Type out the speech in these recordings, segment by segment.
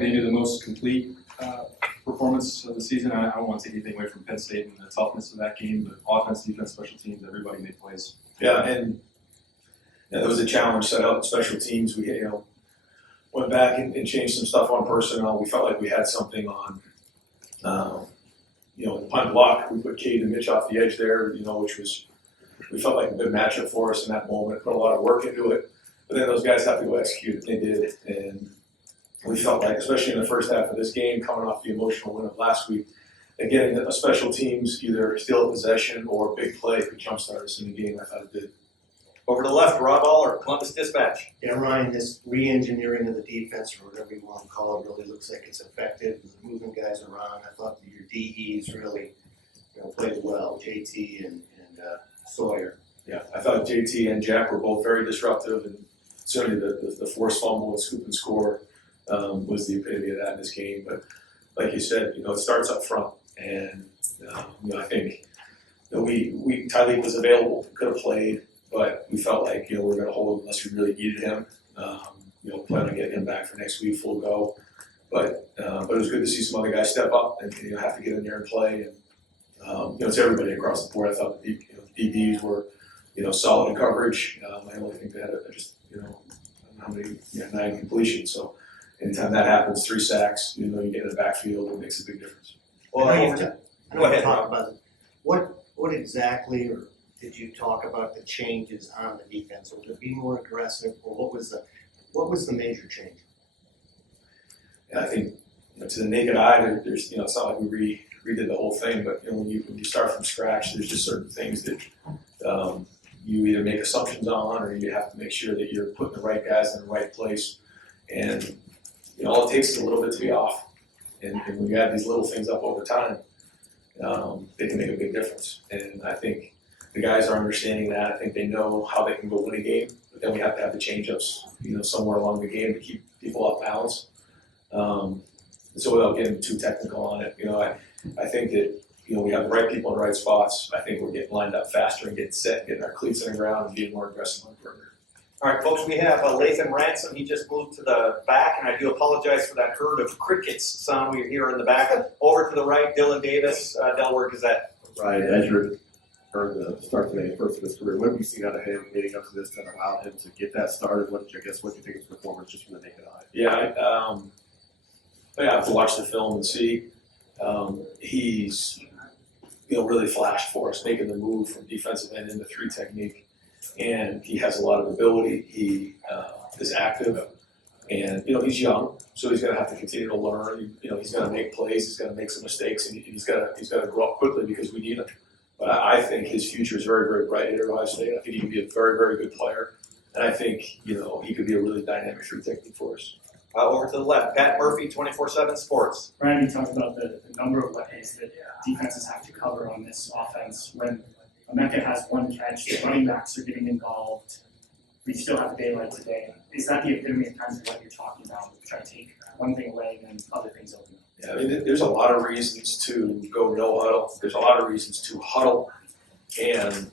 maybe the most complete performance of the season. I don't want to take anything away from Penn State and the toughness of that game, but offense, defense, special teams, everybody made plays. Yeah, and there was a challenge set up. Special teams, we went back and changed some stuff on personnel. We felt like we had something on, the punt block. We put Cade and Mitch off the edge there, which was, we felt like a good matchup for us in that moment. Put a lot of work into it, but then those guys have to go execute. They did, and we felt like, especially in the first half of this game, coming off the emotional win of last week, that getting a special teams either steal a possession or a big play could jumpstart us in the game. I thought it did. Over to the left, Rob Aller, Columbus Dispatch. Yeah, Ryan, this re-engineering of the defense, or whatever you want to call it, really looks like it's effective. Moving guys around. I thought that your DEs really played well, JT and Sawyer. Yeah, I thought JT and Jack were both very disruptive, and certainly the forced fumble and scoop and score was the epitome of that in this game. But like you said, it starts up front, and I think Tyleek was available, could have played, but we felt like we were going to hold him unless we really needed him. Plan on getting him back for next week, full go. But it was good to see some other guys step up and have to get in there and play. And it's everybody across the board. I thought the DBs were solid in coverage. I only think they had I don't know how many 9 completions. So anytime that happens, 3 sacks, you get in the backfield, it makes a big difference. Well, Go ahead, talk Rob. about it. What exactly, or did you talk about the changes on the defense? Would it be more aggressive, or what was the major change? And I think to the naked eye, there's it's not like we redid the whole thing, but when you start from scratch, there's just certain things that you either make assumptions on, or you have to make sure that you're putting the right guys in the right place. And all it takes is a little bit to be off, and when you add these little things up over time, they can make a big difference. And I think the guys are understanding that. I think they know how they can go win a game, but then we have to have the change-ups, somewhere along the game to keep people off balance. So without getting too technical on it, I think that we have the right people in the right spots. I think we're getting lined up faster and getting set, getting our cleats in the ground, and being more aggressive on the perimeter. All right, folks, we have Latham Ransom. He just moved to the back, and I do apologize for that herd of crickets sound we hear in the back. Over to the right, Dylan Davis, Delaware Gazette. Right, as you heard the start today, first of his career, what have you seen out of him leading up to this that allowed him to get that started? What do you think of his performance just from the naked eye? Yeah, I have to watch the film and see. He's really flashed for us, making the move from defensive end into 3 technique. And he has a lot of ability. He is active, and he's young, so he's going to have to continue to learn. He's going to make plays. He's going to make some mistakes, and he's got to grow up quickly because we need him. But I think his future is very, very bright at Ohio State. I think he can be a very, very good player, and I think he could be a really dynamic 3 technique for us. Over to the left, Pat Murphy, 24/7 Sports. Brian, you talked about the number of ways that defenses have to cover on this offense. When Emeka has 1 catch, the running backs are getting involved. We still have daylight today. Is that the epitome of kind of what you're talking about? Trying to take one thing away and then other things open up? Yeah, I mean, there's a lot of reasons to go no huddle. There's a lot of reasons to huddle, and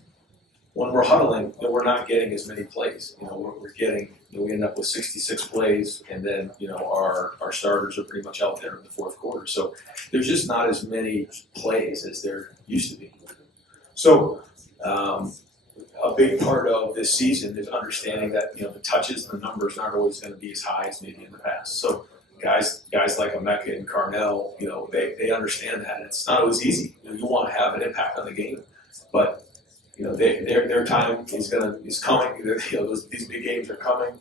when we're huddling, we're not getting as many plays. We're getting, we end up with 66 plays, and then our starters are pretty much out there in the 4th quarter. So there's just not as many plays as there used to be. So a big part of this season is understanding that the touches and the numbers aren't always going to be as high as maybe in the past. So guys like Emeka and Carnell, they understand that. And it's not always easy. You want to have an impact on the game, but their time is coming. These big games are coming.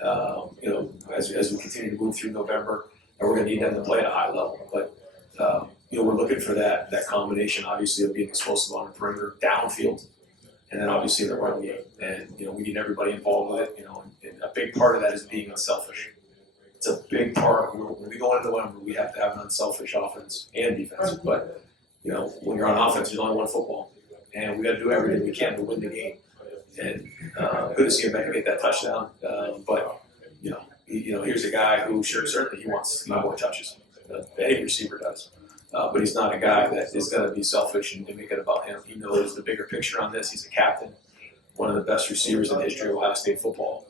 As we continue to move through November, and we're going to need them to play at a high level. But we're looking for that combination, obviously, of being explosive on the perimeter, downfield, and then obviously the run game. And we need everybody involved with it. And a big part of that is being unselfish. It's a big part. When we go into November, we have to have an unselfish offense and defense. But when you're on offense, there's only one football, and we got to do everything we can to win the game. And good to see him get that touchdown. But here's a guy who certainly he wants more touches. Any receiver does. But he's not a guy that is going to be selfish and make it about him. He knows the bigger picture on this. He's a captain, one of the best receivers in the history of Ohio State football.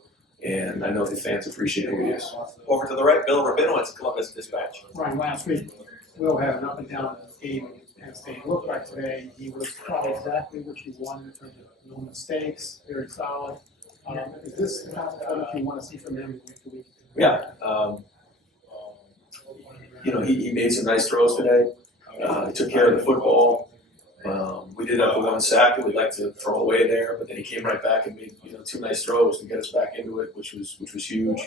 and I know the fans appreciate who he is. Over to the right, Bill Rabinowitz, Columbus Dispatch. Ryan, last week, Will had an up and down game against Penn State. It looked like today he was probably exactly what you wanted in terms of no mistakes, very solid. Is this the kind of performance you want to see from him week to week? Yeah, he made some nice throws today. He took care of the football. We did have the one sack that we'd like to throw away there, but then he came right back and made 2 nice throws to get us back into it, which was huge.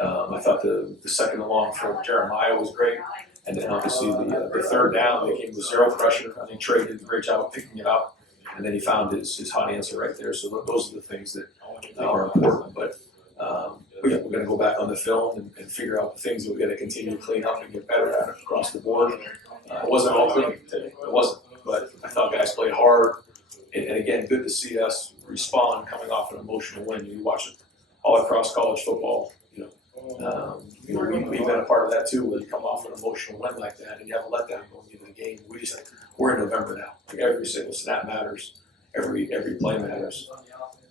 I thought the second and long from Jeremiah was great, and then obviously the third down they came with 0 pressure. I think Trey did a great job of picking it up, and then he found his hot answer right there. So those are the things that are important. But we're going to go back on the film and figure out the things that we're going to continue to clean up and get better at across the board. It wasn't all clean today. It wasn't. But I thought guys played hard, and again, good to see us respond coming off an emotional win. You watch it all across college football. We've been a part of that too. When you come off an emotional win like that, and you have a letdown going into the game, we're in November now. Like every single snap matters, every play matters.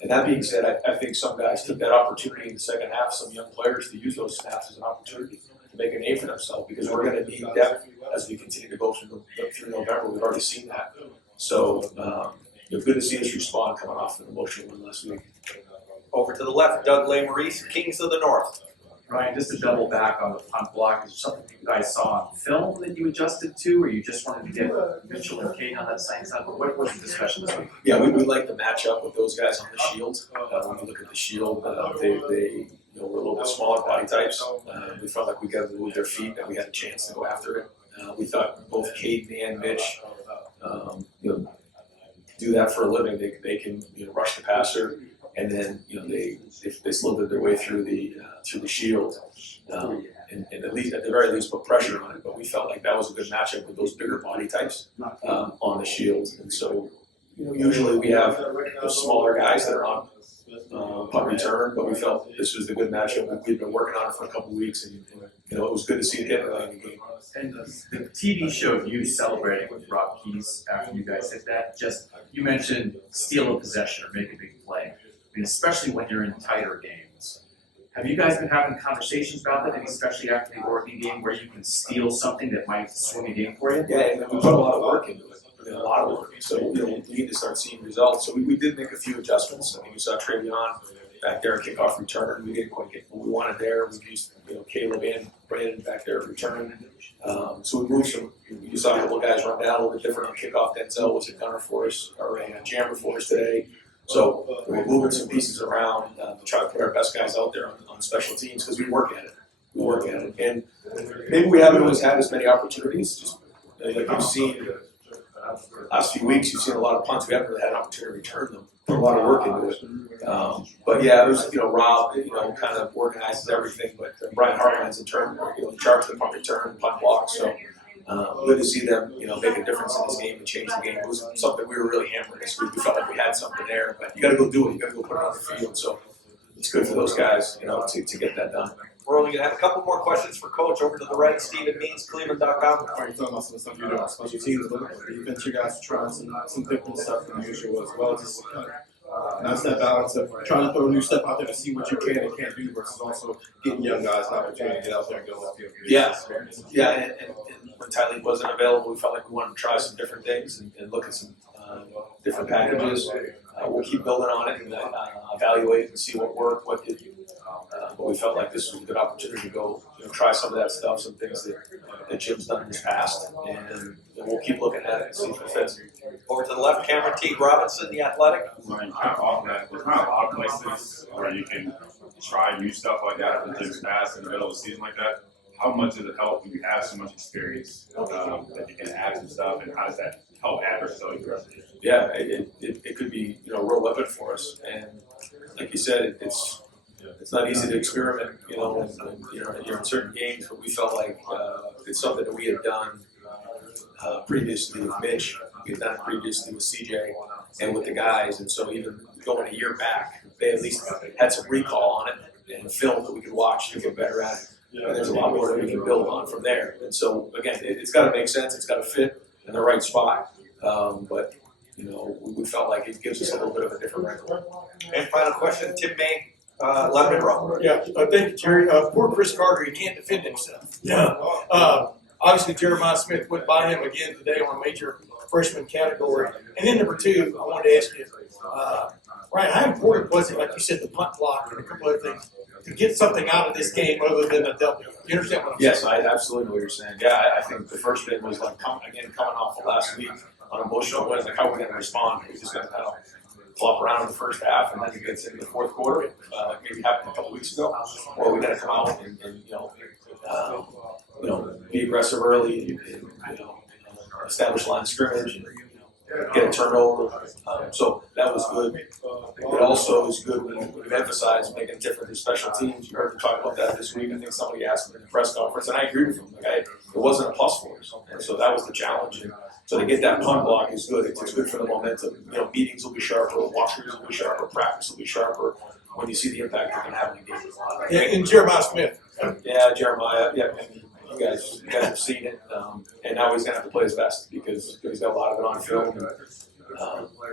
And that being said, I think some guys took that opportunity in the second half, some young players, to use those snaps as an opportunity to make a name for themselves, because we're going to need depth as we continue to go through November. We've already seen that. So it's good to see us respond coming off an emotional win last week. Over to the left, Doug Maurice, Kings of the North. Ryan, just to double back on the punt block, is there something you guys saw on film that you adjusted to, or you just wanted to get Mitchell and Kane on that same side? What was the discussion this week? Yeah, we like to match up with those guys on the shield. When you look at the shield, they were a little bit smaller body types. We felt like we got to move their feet, and we had a chance to go after it. We thought both Caden and Mitch, do that for a living. They can rush the passer, and then they slithered their way through the shield, and at the very least put pressure on it. But we felt like that was a good matchup with those bigger body types on the shield. And so usually we have those smaller guys that are on punt return, but we felt this was the good matchup. We've been working on it for a couple of weeks, and it was good to see it hit early in the game. And the TV showed you celebrating with Rob Keys after you guys hit that. You mentioned steal a possession or make a big play. I mean, especially when you're in tighter games. Have you guys been having conversations about that, and especially after the Oregon game, where you can steal something that might swing a game for you? Yeah, and we put a lot of work into it. A lot of work. So we need to start seeing results. So we did make a few adjustments. I think we saw Travion back there at kickoff return. We didn't quite get what we wanted there. We used Caleb and Brandon back there at return. So we moved some. You saw a couple of guys run down a little bit different on kickoff. Denzel was a gunner for us, or a jammer for us today. So we're moving some pieces around to try to put our best guys out there on special teams, because we work at it. And maybe we haven't always had as many opportunities. Just like you've seen last few weeks, you've seen a lot of punts. We haven't really had an opportunity to return them. Put a lot of work into it. But yeah, it was Rob, kind of organizes everything. But Brian Hartline's in charge of the punt return, punt block. So good to see them, make a difference in this game and change the game. It was something we were really hammering this week. We felt like we had something there, but you got to go do it. You got to go put it on the field. So it's good for those guys, to get that done. We're only going to have a couple more questions for Coach. Over to the right, Stephen Means, Cleveland.com. Are you talking about some of the stuff you're doing on special teams? But you think you guys are trying some different stuff than usual as well. Just that's that balance of trying to throw a new step out there to see what you can and can't do versus also getting young guys an opportunity to get out there and go off field. Yeah, and when Tylee wasn't available, we felt like we wanted to try some different things and look at some different packages. We'll keep building on it and evaluate and see what worked, what didn't. But we felt like this was a good opportunity to go, try some of that stuff, some things that Jim's done in his past, and we'll keep looking at it and see if it fits. Over to the left, Cameron T. Robinson, The Athletic. There's kind of odd places where you can try new stuff like that in Jim's past in the middle of the season like that. How much does it help when you have so much experience that you can add some stuff, and how does that help adversary the rest of it? Yeah, it could be a real weapon for us, and like you said, it's not easy to experiment, when you're in certain games, but we felt like it's something that we had done previously with Mitch, we had done it previously with CJ, and with the guys, and so even going a year back, they at least had some recall on it and film that we could watch to get better at it. And there's a lot more that we can build on from there. And so again, it's got to make sense, it's got to fit in the right spot. But we felt like it gives us a little bit of a different wrinkle. And final question, Tim May, Lebanon Road. Yeah, thank you, Jerry. Poor Chris Carter, he can't defend himself. Yeah. Obviously, Jeremiah Smith went by him again today on a major freshman category. And then number two, I wanted to ask you, Ryan, how important was it, like you said, the punt block and a couple other things, to get something out of this game other than a W? You understand what I'm saying? Yes, I absolutely know what you're saying. Yeah, I think the first bit was like coming off of last week on emotional wins, like how we're going to respond. We just got to kind of flop around in the first half, and then it gets into the fourth quarter. Maybe happened a couple weeks ago, or we got to come out and be aggressive early, establish line of scrimmage, and get a turnover. So that was good. It also is good when you emphasize making a difference in special teams. You heard me talk about that this week. I think somebody asked me in the press conference, and I agree with them. It wasn't a plus for us, and so that was the challenge. And so to get that punt block is good. It's good for the momentum. Meetings will be sharper, walkthroughs will be sharper, practice will be sharper when you see the impact you can have in a game. Yeah, and Jeremiah Smith. Yeah, Jeremiah. Yeah, you guys have seen it, and now he's gonna have to play his best because he's got a lot of it on film. And,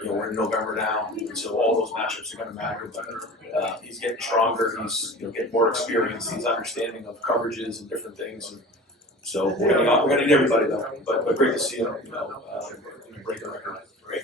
we're in November now, and so all those matchups are gonna matter. But he's getting stronger. He's getting more experience. He's understanding of coverages and different things. And so we're gonna need everybody though. But great to see him break a record.